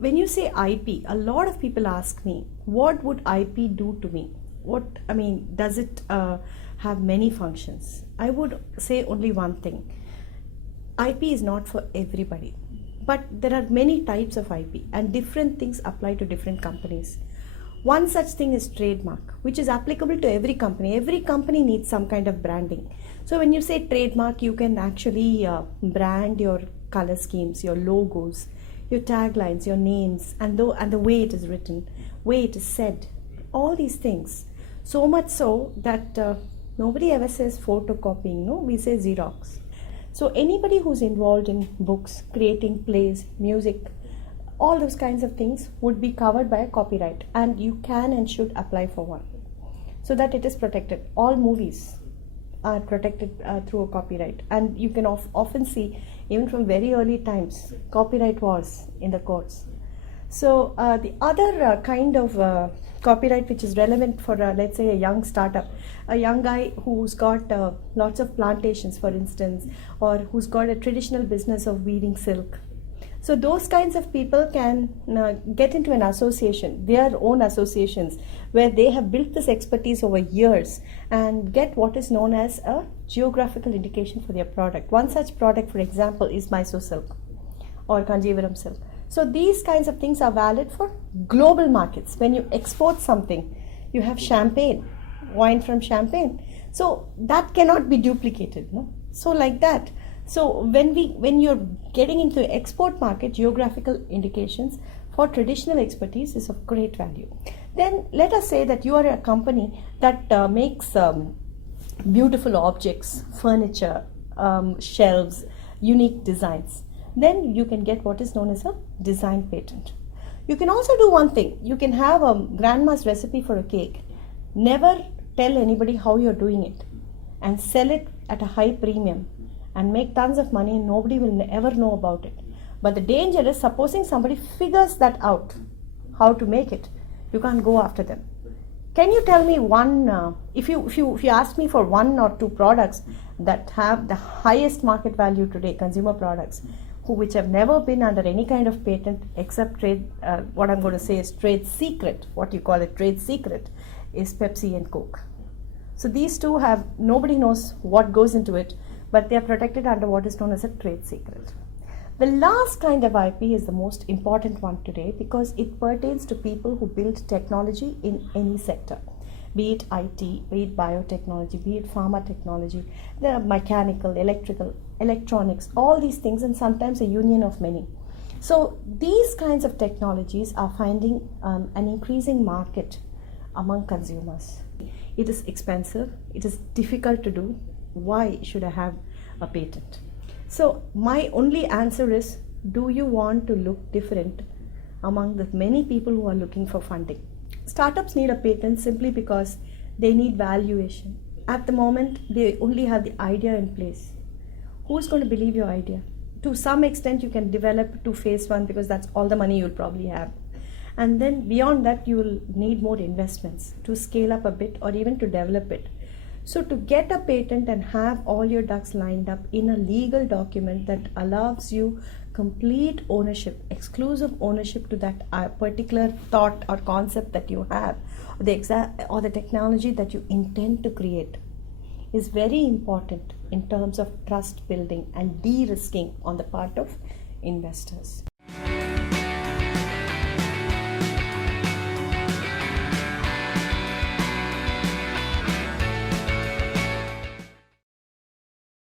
when you say IP, a lot of people ask me, what would IP do to me? Does it have many functions? I would say only one thing. IP is not for everybody, but there are many types of IP and different things apply to different companies. One such thing is trademark, which is applicable to every company. Every company needs some kind of branding. So when you say trademark, you can actually brand your color schemes, your logos, your taglines, your names, and the way it is written, way it is said, all these things. So much so that nobody ever says photocopying, no, we say Xerox. So anybody who's involved in books, creating plays, music, all those kinds of things would be covered by a copyright, and you can and should apply for one so that it is protected. All movies are protected through a copyright, and you can often see, even from very early times, copyright wars in the courts. So the other kind of copyright which is relevant for let's say a young startup, a young guy who's got lots of plantations, for instance, or who's got a traditional business of weaving silk. So those kinds of people can get into an association, their own associations, where they have built this expertise over years and get what is known as a geographical indication for their product. One such product, for example, is Mysore silk or Kanjivaram silk. So these kinds of things are valid for global markets. When you export something, you have champagne, wine from Champagne. So that cannot be duplicated, no? So like that. So when you're getting into the export market, geographical indications for traditional expertise is of great value. Then let us say that you are a company that makes beautiful objects, furniture, shelves, unique designs. Then you can get what is known as a design patent. You can also do one thing. You can have a grandma's recipe for a cake. Never tell anybody how you're doing it and sell it at a high premium and make tons of money, and nobody will ever know about it. But the danger is, supposing somebody figures that out, how to make it, you can't go after them. Can you tell me one, if you ask me for one or two products that have the highest market value today, consumer products, which have never been under any kind of patent except trade, what I'm going to say is trade secret, what you call it trade secret, is Pepsi and Coke. So these two have, nobody knows what goes into it, but they are protected under what is known as a trade secret. The last kind of IP is the most important one today because it pertains to people who build technology in any sector, be it IT, be it biotechnology, be it pharma technology, there are mechanical, electrical, electronics, all these things, and sometimes a union of many. So these kinds of technologies are finding an increasing market among consumers. It is expensive, it is difficult to do. Why should I have a patent? So my only answer is, do you want to look different among the many people who are looking for funding? Startups need a patent simply because they need valuation. At the moment, they only have the idea in place. Who's going to believe your idea? To some extent, you can develop to phase one because that's all the money you'll probably have. And then beyond that, you will need more investments to scale up a bit or even to develop it. So to get a patent and have all your ducks lined up in a legal document that allows you complete ownership, exclusive ownership to that particular thought or concept that you have, or the technology that you intend to create, is very important in terms of trust building and de-risking on the part of investors.